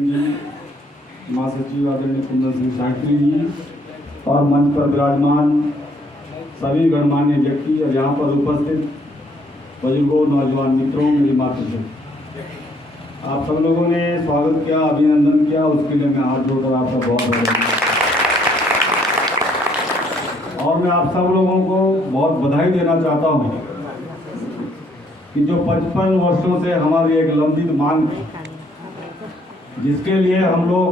Madam जी, महासचिव आदरणीय कुंदन सिंह शास्त्री जी और मंच पर विराजमान सभी गणमान्य व्यक्ति और यहाँ पर उपस्थित बुजुर्गों, नौजवान मित्रों, मेरी मातृ, आप सब लोगों ने स्वागत किया, अभिनंदन किया, उसके लिए मैं हाथ जोड़कर आपका बहुत बहुत और मैं आप सब लोगों को बहुत बधाई देना चाहता हूँ कि जो 55 वर्षों से हमारी एक लंबित मांग थी, जिसके लिए हम लोग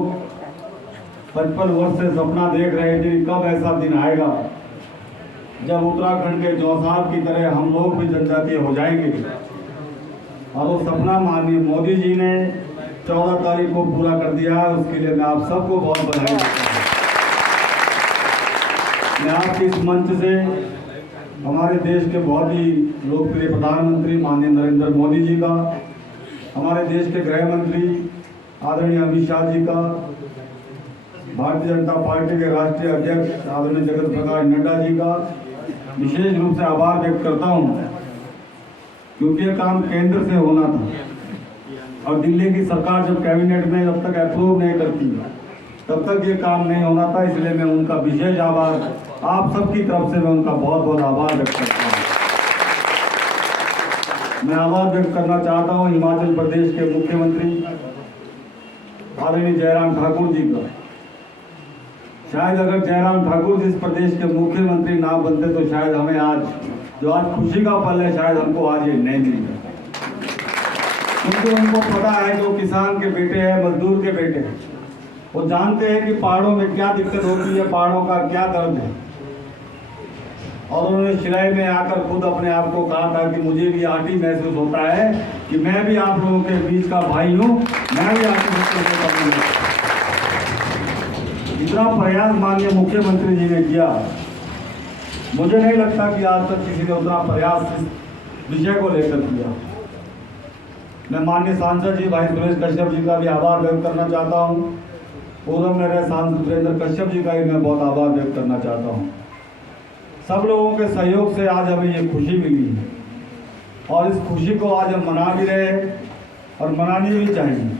55 वर्ष से सपना देख रहे थे, कब ऐसा दिन आएगा जब उत्तराखंड के जौसार की तरह हम लोग भी जनजातीय हो जाएंगे। और वो सपना माननीय मोदी जी ने 14 तारीख को पूरा कर दिया है, उसके लिए मैं आप सबको बहुत बधाई देता हूँ। मैं आपके इस मंच से हमारे देश के बहुत ही लोकप्रिय प्रधानमंत्री माननीय नरेंद्र मोदी जी का, हमारे देश के गृह मंत्री आदरणीय अमित शाह जी का, भारतीय जनता पार्टी के राष्ट्रीय अध्यक्ष आदरणीय जगत प्रकाश नड्डा जी का विशेष रूप से आभार व्यक्त करता हूं, क्योंकि ये काम केंद्र से होना था और दिल्ली की सरकार जब कैबिनेट में जब तक अप्रूव नहीं करती तब तक ये काम नहीं होना था। इसलिए मैं उनका विशेष आभार, आप सबकी तरफ से मैं उनका बहुत बहुत आभार व्यक्त करता हूँ। मैं आभार व्यक्त करना चाहता हूँ हिमाचल प्रदेश के मुख्यमंत्री आदरणीय जयराम ठाकुर जी का। शायद अगर जयराम ठाकुर जी इस प्रदेश के मुख्यमंत्री ना बनते तो शायद हमें आज जो आज खुशी का पल है, शायद हमको आज ये नहीं मिलेगा, क्योंकि उनको पता है जो किसान के बेटे हैं, मजदूर के बेटे हैं, वो जानते हैं कि पहाड़ों में क्या दिक्कत होती है, पहाड़ों का क्या दर्द है। और उन्होंने शिलाई में आकर खुद अपने आप को कहा था कि मुझे भी आटी महसूस होता है कि मैं भी आप लोगों के बीच का भाई हूँ, मैं भी आटी महसूस होता हूँ। इतना प्रयास माननीय मुख्यमंत्री जी ने किया, मुझे नहीं लगता कि आज तक किसी ने उतना प्रयास इस विषय को लेकर किया। मैं माननीय सांसद जी भाई सुरेश कश्यप जी का भी आभार व्यक्त करना चाहता हूँ, पूर्व में रहे सांसद सुरेंद्र कश्यप जी का भी मैं बहुत आभार व्यक्त करना चाहता हूँ। सब लोगों के सहयोग से आज हमें ये खुशी मिली है और इस खुशी को आज हम मना भी रहे हैं और मनानी भी चाहिए।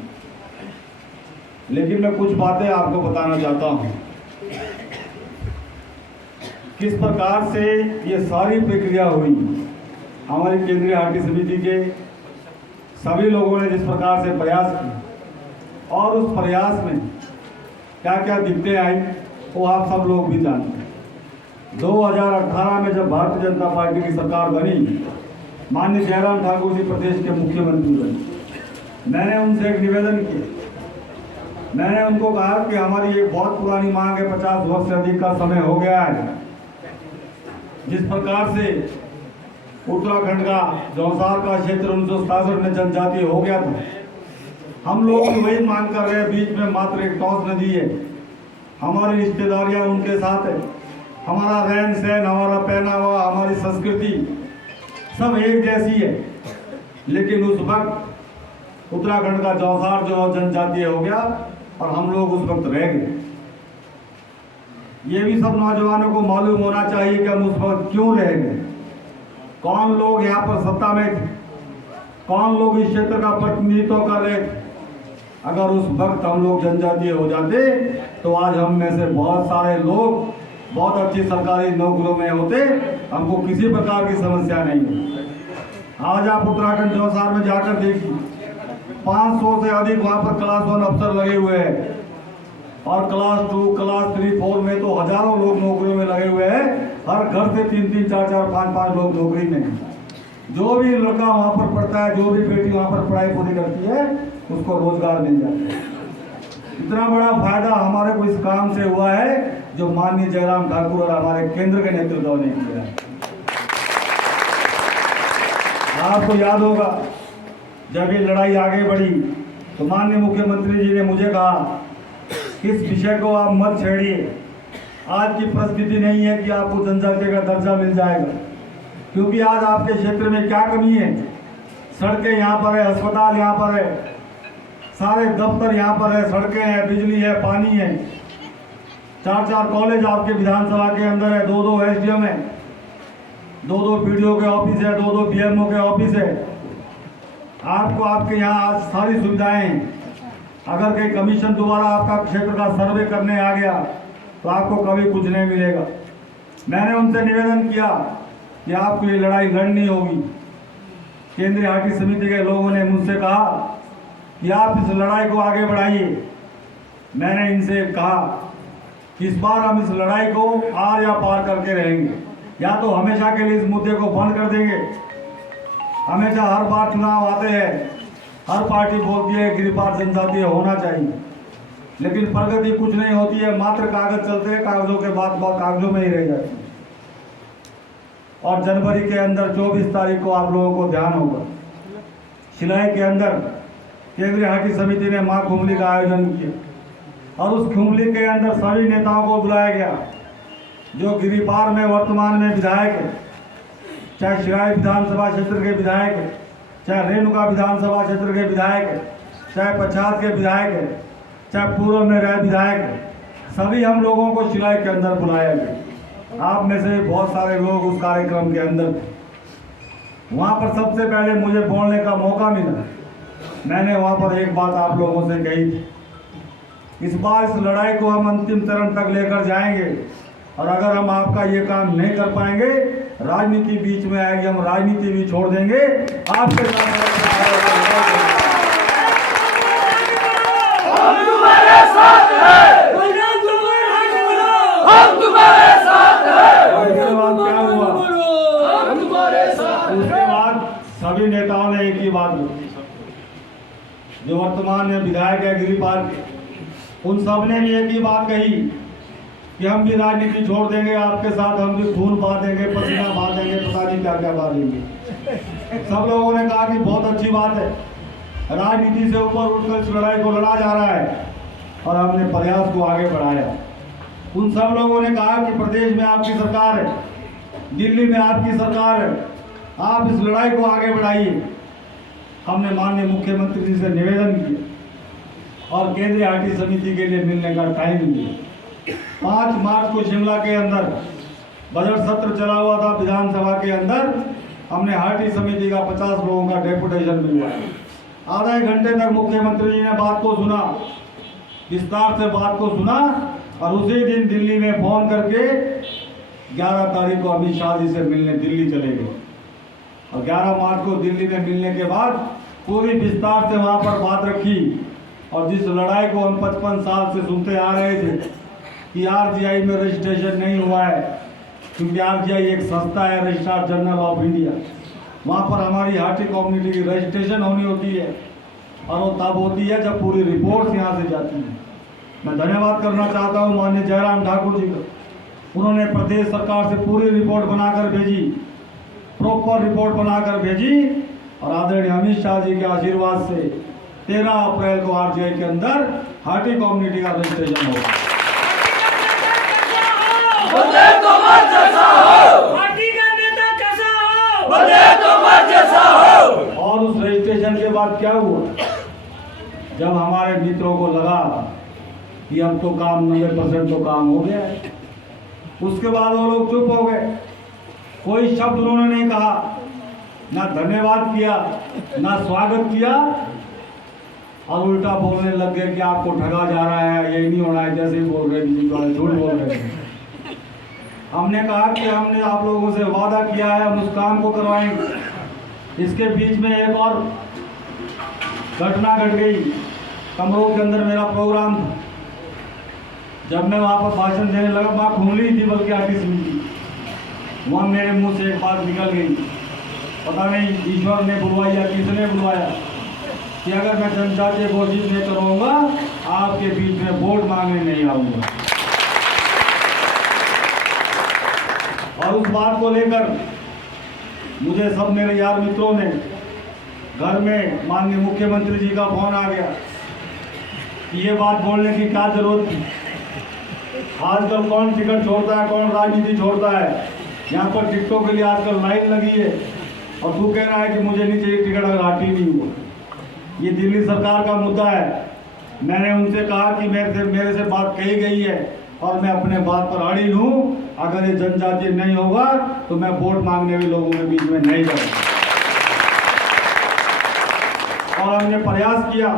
लेकिन मैं कुछ बातें आपको बताना चाहता हूँ किस प्रकार से ये सारी प्रक्रिया हुई। हमारी केंद्रीय हाटी समिति के सभी लोगों ने जिस प्रकार से प्रयास किया और उस प्रयास में क्या क्या दिक्कतें आई वो आप सब लोग भी जानते हैं। 2018 में जब भारतीय जनता पार्टी की सरकार बनी, माननीय जयराम ठाकुर जी प्रदेश के मुख्यमंत्री बने, मैंने उनसे एक निवेदन किया। मैंने उनको कहा कि हमारी एक बहुत पुरानी मांग है, 50 वर्ष से अधिक का समय हो गया है। जिस प्रकार से उत्तराखंड का जौसार का क्षेत्र 1967 में जनजातीय हो गया था, हम लोग भी वही मांग कर रहे हैं। बीच में मात्र एक टॉस नदी है, हमारी रिश्तेदारियां उनके साथ है, हमारा रहन सहन, हमारा पहनावा, हमारी संस्कृति सब एक जैसी है। लेकिन उस वक्त उत्तराखंड का जौसार जो जनजातीय हो गया और हम लोग उस वक्त रह गए। ये भी सब नौजवानों को मालूम होना चाहिए कि हम उस वक्त क्यों रह गए, कौन लोग यहाँ पर सत्ता में थे, कौन लोग इस क्षेत्र का प्रतिनिधित्व कर रहे थे। अगर उस वक्त हम लोग जनजातीय हो जाते तो आज हम में से बहुत सारे लोग बहुत अच्छी सरकारी नौकरियों में होते, हमको किसी प्रकार की समस्या नहीं है। आज आप उत्तराखंड जौसार में जाकर देखिए, 500 से अधिक वहाँ पर क्लास 1 अफसर लगे हुए हैं और क्लास 2, क्लास 3, 4 में तो हजारों लोग नौकरियों में लगे हुए हैं। हर घर से 3-3, 4-4, 5-5 लोग नौकरी में हैं। जो भी लड़का वहाँ पर पढ़ता है, जो भी बेटी वहाँ पर पढ़ाई पूरी करती है, उसको रोजगार मिल जाता है। इतना बड़ा फायदा हमारे को इस काम से हुआ है जो माननीय जयराम ठाकुर और हमारे केंद्र के नेतृत्व ने किया है। आपको याद होगा जब ये लड़ाई आगे बढ़ी तो माननीय मुख्यमंत्री जी ने मुझे कहा कि इस विषय को आप मत छेड़िए, आज की परिस्थिति नहीं है कि आपको जनजातीय का दर्जा मिल जाएगा, क्योंकि आज आपके क्षेत्र में क्या कमी है। सड़कें यहाँ पर है, अस्पताल यहाँ पर है, सारे दफ्तर यहाँ पर है, सड़कें हैं, बिजली है, पानी है, 4-4 कॉलेज आपके विधानसभा के अंदर है, 2-2 एसडीएम है, 2-2 पीडीओ के ऑफिस है, 2-2 बीएमओ के ऑफिस है। आपको आपके यहाँ आज सारी सुविधाएं हैं। अगर कहीं कमीशन दोबारा आपका क्षेत्र का सर्वे करने आ गया तो आपको कभी कुछ नहीं मिलेगा। मैंने उनसे निवेदन किया कि आपको ये लड़ाई लड़नी होगी। केंद्रीय हाटी समिति के लोगों ने मुझसे कहा कि आप इस लड़ाई को आगे बढ़ाइए। मैंने इनसे कहा कि इस बार हम इस लड़ाई को आर या पार करके रहेंगे, या तो हमेशा के लिए इस मुद्दे को बंद कर देंगे। हमेशा हर बार चुनाव आते हैं, हर पार्टी बोलती है गिरिपार जनजातीय होना चाहिए, लेकिन प्रगति कुछ नहीं होती है, मात्र कागज चलते हैं, कागजों के बाद कागजों में ही रह जाती है। और जनवरी के अंदर 24 तारीख को आप लोगों को ध्यान होगा, शिलाई के अंदर केंद्रीय हाटी समिति ने माँ खुमली का आयोजन किया और उस खुमली के अंदर सभी नेताओं को बुलाया गया जो गिरिपार में वर्तमान में विधायक है, चाहे शिलाई विधानसभा क्षेत्र के विधायक है, चाहे रेणुका विधानसभा क्षेत्र के विधायक है, चाहे पच्छाद के विधायक है, चाहे पूर्व में रहे विधायक है, सभी हम लोगों को शिलाई के अंदर बुलाया गया। आप में से बहुत सारे लोग उस कार्यक्रम के अंदर थे। वहाँ पर सबसे पहले मुझे बोलने का मौका मिला। मैंने वहाँ पर एक बात आप लोगों से कही थी, इस बार इस लड़ाई को हम अंतिम चरण तक लेकर जाएंगे और अगर हम आपका ये काम नहीं कर पाएंगे, राजनीति बीच में आएगी, हम राजनीति भी छोड़ देंगे। आपके हम तुम्हारे साथ हैं, हम तुम्हारे साथ हैं। उसके बाद क्या हुआ? हम तुम्हारे साथ हैं। उसके बाद सभी नेताओं ने एक ही बात बोली, जो वर्तमान में विधायक है गिरिपार के, उन सब ने भी एक ही बात कही कि हम भी राजनीति छोड़ देंगे, आपके साथ हम भी खून बहा देंगे, पसीना बहा देंगे, पता नहीं क्या क्या बहा देंगे। सब लोगों ने कहा कि बहुत अच्छी बात है, राजनीति से ऊपर उठकर इस लड़ाई को लड़ा जा रहा है और हमने प्रयास को आगे बढ़ाया। उन सब लोगों ने कहा कि प्रदेश में आपकी सरकार है, दिल्ली में आपकी सरकार है, आप इस लड़ाई को आगे बढ़ाइए। हमने माननीय मुख्यमंत्री जी से निवेदन किया और केंद्रीय हाटी समिति के लिए मिलने का टाइम दिया। 5 मार्च को शिमला के अंदर बजट सत्र चला हुआ था, विधानसभा के अंदर हमने हाटी समिति का 50 लोगों का डेपुटेशन मिलवाया। आधा घंटे तक मुख्यमंत्री जी ने बात को सुना, विस्तार से बात को सुना और उसी दिन दिल्ली में फोन करके 11 तारीख को अमित शाह जी से मिलने दिल्ली चले गए और 11 मार्च को दिल्ली में मिलने के बाद पूरी विस्तार से वहाँ पर बात रखी। और जिस लड़ाई को हम 55 साल से सुनते आ रहे थे कि आरजीआई में रजिस्ट्रेशन नहीं हुआ है, क्योंकि आरजीआई एक संस्था है, रजिस्ट्रार जनरल ऑफ इंडिया, वहाँ पर हमारी हाटी कम्युनिटी की रजिस्ट्रेशन होनी होती है और वो तब होती है जब पूरी रिपोर्ट्स यहाँ से जाती हैं। मैं धन्यवाद करना चाहता हूँ माननीय जयराम ठाकुर जी का, उन्होंने प्रदेश सरकार से पूरी रिपोर्ट बनाकर भेजी, प्रॉपर रिपोर्ट बनाकर भेजी और आदरणीय अमित शाह जी के आशीर्वाद से 13 अप्रैल को आरजीआई के अंदर हाटी कम्युनिटी का रजिस्ट्रेशन होगा। बने तो मर जैसा हो, पार्टी का नेता कैसा हो, बने तो मर जैसा हो। और उस रजिस्ट्रेशन के बाद क्या हुआ, जब हमारे मित्रों को लगा कि अब तो काम 90% तो काम हो गया है, उसके बाद वो लोग चुप हो गए। कोई शब्द उन्होंने नहीं कहा, ना धन्यवाद किया, ना स्वागत किया और उल्टा बोलने लग गए कि आपको ठगा जा रहा है, ये नहीं होना है, जैसे ही बोल रहे हैं, झूठ बोल रहे हैं। हमने कहा कि हमने आप लोगों से वादा किया है, हम उस काम को करवाएंगे। इसके बीच में एक और घटना घट गई। कमरों के अंदर मेरा प्रोग्राम था, जब मैं वहाँ पर भाषण देने लगा, वहाँ खुमली थी बल्कि हाटी समिति, वहाँ मेरे मुंह से एक बात निकल गई, पता नहीं ईश्वर ने बुलवाया या किसने बुलवाया, कि अगर मैं जनजातीय घोषित नहीं करूँगा आपके बीच में वोट मांगने नहीं आऊँगा। और उस बात को लेकर मुझे सब मेरे यार मित्रों ने, घर में माननीय मुख्यमंत्री जी का फोन आ गया कि ये बात बोलने की क्या जरूरत थी, आजकल कौन टिकट छोड़ता है, कौन राजनीति छोड़ता है, यहाँ पर टिकटों के लिए आजकल लाइन लगी है और तू कह रहा है कि मुझे नहीं चाहिए टिकट अगर हाटी नहीं हुआ। ये दिल्ली सरकार का मुद्दा है। मैंने उनसे कहा कि मेरे से बात कही गई है और मैं अपने बात पर अड़ी हूँ, अगर ये जनजातीय नहीं होगा तो मैं वोट मांगने भी लोगों के बीच में नहीं जाऊँगा। और हमने प्रयास किया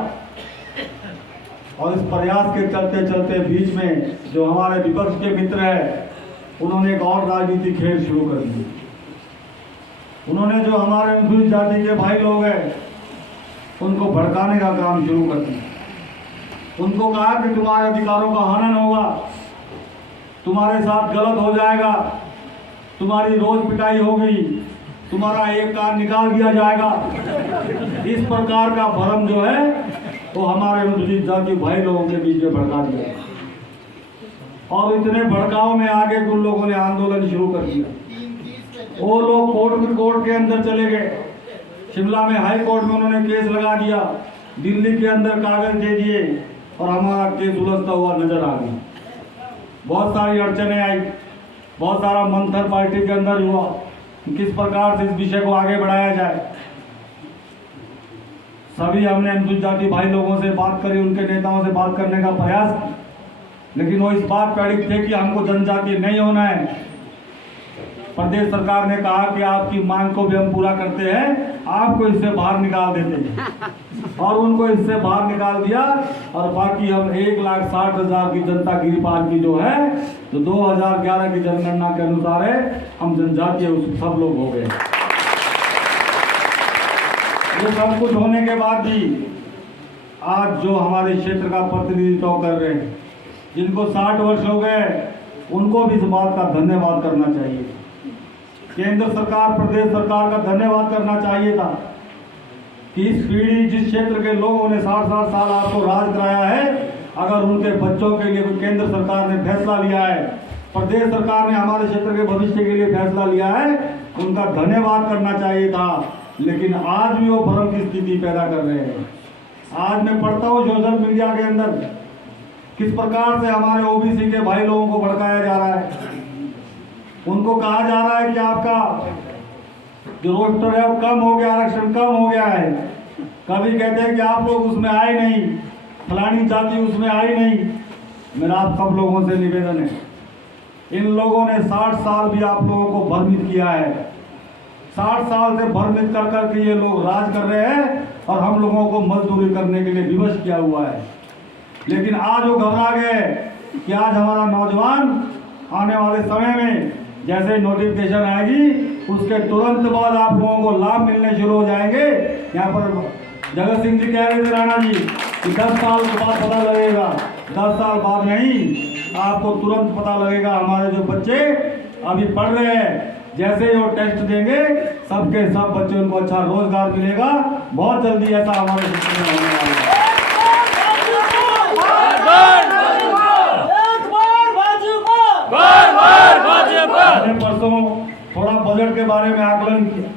और इस प्रयास के चलते चलते बीच में जो हमारे विपक्ष के मित्र हैं, उन्होंने एक और राजनीतिक खेल शुरू कर दी। उन्होंने जो हमारे अनुसूचित जाति के भाई लोग हैं, उनको भड़काने का काम शुरू कर दिया। उनको कहा कि तुम्हारे अधिकारों का हनन होगा, तुम्हारे साथ गलत हो जाएगा, तुम्हारी रोज पिटाई होगी, तुम्हारा एक कान निकाल दिया जाएगा। इस प्रकार का भ्रम जो है वो हमारे अनुसूचित जाति भाई लोगों के बीच में भड़का दिया और इतने भड़काव में आगे उन लोगों ने आंदोलन शुरू कर दिया। वो लोग कोर्ट के अंदर चले गए। शिमला में हाई कोर्ट में उन्होंने केस लगा दिया, दिल्ली के अंदर कागज दे दिए और हमारा केस उलझता हुआ नजर आ गया। बहुत सारी अड़चने आई, बहुत सारा मंथन पार्टी के अंदर हुआ कि किस प्रकार से इस विषय को आगे बढ़ाया जाए। सभी हमने अनुसूचित जाति भाई लोगों से बात करी, उनके नेताओं से बात करने का प्रयास किया, लेकिन वो इस बात पर अड़िग थे कि हमको जनजातीय नहीं होना है। प्रदेश सरकार ने कहा कि आपकी मांग को भी हम पूरा करते हैं, आपको इससे बाहर निकाल देते हैं और उनको इससे बाहर निकाल दिया। और बाकी हम 1,60,000 की जनता गिरिपाल की जो है, जो 2011 की जनगणना के अनुसार है, हम जनजातीय सब लोग हो गए। ये सब कुछ होने के बाद भी आज जो हमारे क्षेत्र का प्रतिनिधित्व कर रहे हैं, जिनको 60 वर्ष हो गए, उनको भी इस बात का धन्यवाद करना चाहिए। केंद्र सरकार, प्रदेश सरकार का धन्यवाद करना चाहिए था कि इस पीढ़ी, जिस क्षेत्र के लोगों ने 60-60 साल आपको राज कराया है, अगर उनके बच्चों के लिए केंद्र सरकार ने फैसला लिया है, प्रदेश सरकार ने हमारे क्षेत्र के भविष्य के लिए फैसला लिया है, उनका धन्यवाद करना चाहिए था। लेकिन आज भी वो भ्रम की स्थिति पैदा कर रहे हैं। आज मैं पढ़ता हूँ सोशल मीडिया के अंदर किस प्रकार से हमारे ओबीसी के भाई लोगों को भड़काया जा रहा है। उनको कहा जा रहा है कि आपका जो रोस्टर है वो कम हो गया, आरक्षण कम हो गया है। कभी कहते हैं कि आप लोग उसमें आए नहीं, फलानी जाति उसमें आई नहीं। मेरा आप सब लोगों से निवेदन है, इन लोगों ने 60 साल भी आप लोगों को भ्रमित किया है। 60 साल से भ्रमित कर करके ये लोग राज कर रहे हैं और हम लोगों को मजदूरी करने के लिए विवश किया हुआ है। लेकिन आज वो घबरा गए कि आज हमारा नौजवान आने वाले समय में जैसे नोटिफिकेशन आएगी, उसके तुरंत बाद आप लोगों को लाभ मिलने शुरू हो जाएंगे। यहाँ पर जगत सिंह जी कह रहे थे, राणा जी, कि 10 साल के बाद पता लगेगा। 10 साल बाद नहीं, आपको तुरंत पता लगेगा। हमारे जो बच्चे अभी पढ़ रहे हैं, जैसे ही वो टेस्ट देंगे, सबके सब बच्चे, उनको अच्छा रोजगार मिलेगा। बहुत जल्दी ऐसा हमारे क्षेत्र में होने वाला है। मैंने परसों थोड़ा बजट के बारे में आकलन किया,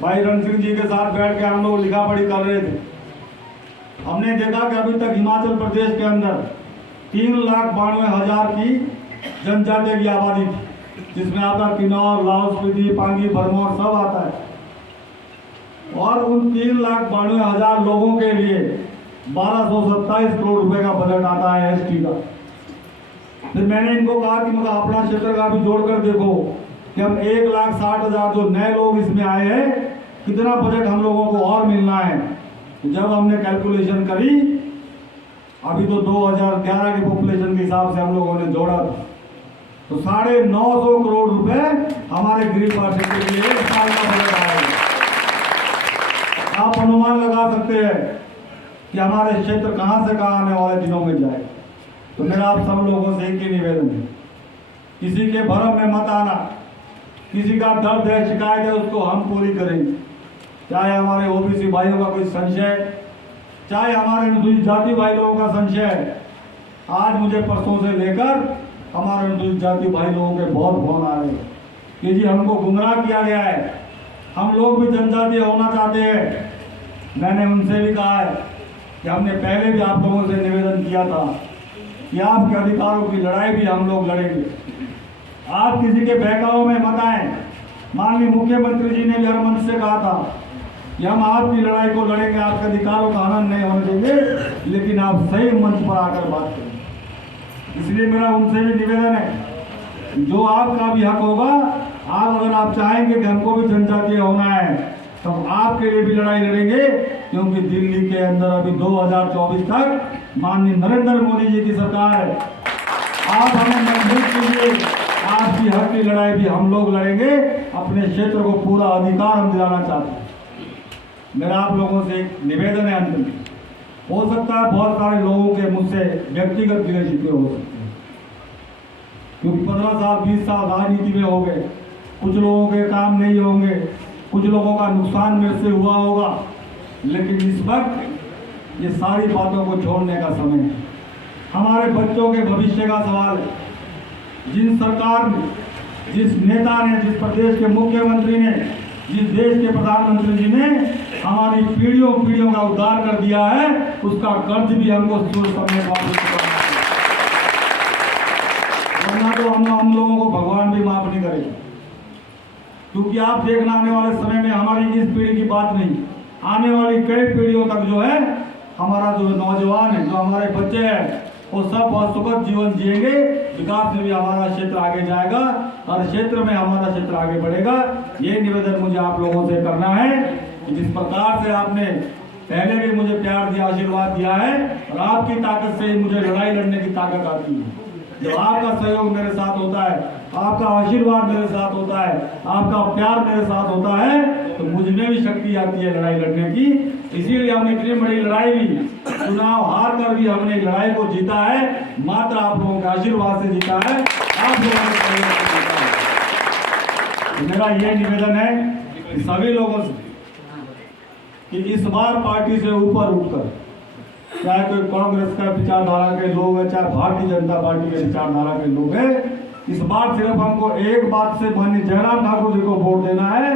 भाई रण सिंह जी के साथ बैठ के हम लोग लिखा पढ़ी कर रहे थे। हमने देखा कि अभी तक हिमाचल प्रदेश के अंदर 3,92,000 की जनजातीय की आबादी थी, जिसमें आपका किन्नौर, लाहौल स्पीति, पांगी, भरमौर सब आता है। और उन 3,92,000 लोगों के लिए 1,227 करोड़ रुपए का बजट आता है एसटी का। फिर मैंने इनको कहा कि मतलब अपना क्षेत्र का भी जोड़कर देखो कि हम 1,60,000 जो नए लोग इसमें आए हैं, कितना बजट हम लोगों को और मिलना है। जब हमने कैलकुलेशन करी, अभी तो 2011 के पॉपुलेशन के हिसाब से हम लोगों ने जोड़ा था, तो 950 करोड़ रुपए हमारे गरीब पार्षद के लिए एक साल का बजट आएगा। आप अनुमान लगा सकते हैं कि हमारे क्षेत्र कहां से कहां आने वाले दिनों में जाए। तो मेरा आप सब लोगों से एक ही निवेदन है, किसी के भरम में मत आना। किसी का दर्द है, शिकायत है, उसको हम पूरी करेंगे। चाहे हमारे ओबीसी भाइयों का कोई संशय, चाहे हमारे अनुसूचित जाति भाई लोगों का संशय है। आज मुझे परसों से लेकर हमारे अनुसूचित जाति भाई लोगों के बहुत फोन आ रहे हैं कि जी हमको गुमराह किया गया है, हम लोग भी जनजातीय होना चाहते हैं। मैंने उनसे भी कहा है कि हमने पहले भी आप लोगों से निवेदन किया था कि आपके अधिकारों की लड़ाई भी हम लोग लड़ेंगे। आप किसी के बहकाव में मत आए। माननीय मुख्यमंत्री जी ने भी हर मंच से कहा था कि हम आपकी लड़ाई को लड़ेंगे, आपके अधिकारों का हनन नहीं होने देंगे, लेकिन आप सही मंच पर आकर बात करें। इसलिए मेरा उनसे भी निवेदन है, जो आपका भी हक होगा, आप अगर आप चाहेंगे कि हमको भी जनजातीय होना है, तब आपके लिए भी लड़ाई लड़ेंगे, क्योंकि दिल्ली के अंदर अभी 2024 तक माननीय नरेंद्र मोदी जी की सरकार है। आप हमें मजबूत कीजिए, आपकी हक की लड़ाई भी हम लोग लड़ेंगे। अपने क्षेत्र को पूरा अधिकार हम दिलाना चाहते हैं। मेरा आप लोगों से एक निवेदन है अंत में, हो सकता है बहुत सारे लोगों के मुझसे व्यक्तिगत गिले शिकवे हो सकते हैं, क्योंकि 15 साल 20 साल राजनीति में हो गए, कुछ लोगों के काम नहीं होंगे, कुछ लोगों का नुकसान मेरे से हुआ होगा, लेकिन इस वक्त ये सारी बातों को छोड़ने का समय है। हमारे बच्चों के भविष्य का सवाल है। जिन सरकार ने, जिस नेता ने, जिस प्रदेश के मुख्यमंत्री ने, जिस देश के प्रधानमंत्री जी ने हमारी पीढ़ियों पीढ़ियों का उद्धार कर दिया है, उसका कर्ज भी हमको सोच समझ वापस करना है, वरना तो हम लोगों को भगवान भी माफ नहीं करेगा। क्योंकि आप देखना, आने वाले समय में हमारी इस पीढ़ी की बात नहीं, आने वाली कई पीढ़ियों तक जो है हमारा जो नौजवान है, जो हमारे बच्चे हैं, वो सब बहुत सुखद जीवन जिएंगे। विकास में भी हमारा क्षेत्र आगे जाएगा, हर क्षेत्र में हमारा क्षेत्र आगे बढ़ेगा। ये निवेदन मुझे आप लोगों से करना है कि जिस प्रकार से आपने पहले भी मुझे प्यार दिया, आशीर्वाद दिया है, और आपकी ताकत से ही मुझे लड़ाई लड़ने की ताकत आती है। जब आपका सहयोग मेरे साथ होता है, आपका आशीर्वाद मेरे साथ होता है, आपका प्यार मेरे साथ होता है, तो मुझ में भी शक्ति आती है लड़ाई लड़ने की। इसीलिए हमने इतनी बड़ी लड़ाई भी, चुनाव हार कर भी हमने लड़ाई को जीता है, मात्र आप लोगों के आशीर्वाद से जीता है, आप लोगों के सहयोग से जीता है। तो मेरा ये निवेदन है कि सभी लोगों से कि इस बार पार्टी से ऊपर उठकर, चाहे कोई कांग्रेस का विचारधारा के लोग हैं, चाहे भारतीय जनता पार्टी के विचारधारा के लोग हैं, इस बार सिर्फ हमको एक बात से माननीय जयराम ठाकुर जी को वोट देना है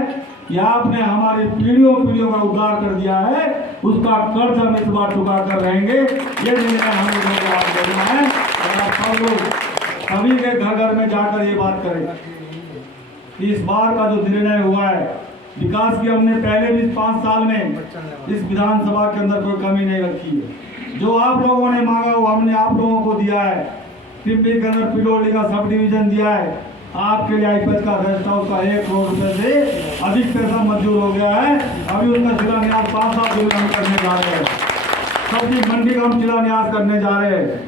कि आपने हमारी पीढ़ियों पीढ़ियों का उद्धार कर दिया है, उसका कर्ज हम इस बार चुका कर रहेंगे। ये निर्णय हम लोगों को आज लेना है, और आप सब लोग सभी के घर घर में जाकर ये बात करें कि इस बार का जो निर्णय हुआ है, विकास की हमने पहले भी 5 साल में इस विधानसभा के अंदर कोई कमी नहीं रखी है। जो आप लोगों ने मांगा वो हमने आप लोगों को दिया है। पिंपरी के अंदर पिडोली का सब डिवीजन दिया है, आपके लिए आईपीएस का रेस्ट हाउस का 1 करोड़ रुपए से अधिक पैसा मंजूर हो गया है। अभी उसका शिलान्यास 5 साल में हम करने जा रहे हैं। सब्जी मंडी का हम शिलान्यास करने जा रहे हैं।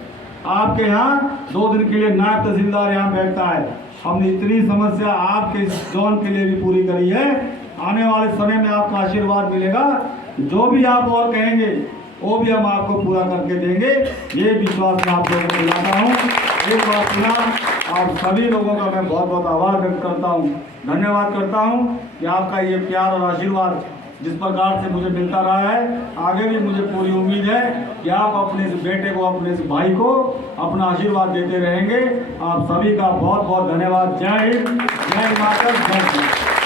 आपके यहाँ 2 दिन के लिए नायब तहसीलदार यहाँ बैठता है। हमने इतनी समस्या आपके जोन के लिए भी पूरी करी है। आने वाले समय में आपका आशीर्वाद मिलेगा, जो भी आप और कहेंगे वो भी हम आपको पूरा करके देंगे। ये विश्वास मैं आप लोगों को दिलाता हूँ। एक बार पुनः आप सभी लोगों का मैं बहुत बहुत आभार व्यक्त करता हूँ, धन्यवाद करता हूँ कि आपका ये प्यार और आशीर्वाद जिस प्रकार से मुझे मिलता रहा है, आगे भी मुझे पूरी उम्मीद है कि आप अपने इस बेटे को, अपने इस भाई को अपना आशीर्वाद देते रहेंगे। आप सभी का बहुत बहुत धन्यवाद। जय हिंद, जय हिमाचल, जय हिंद।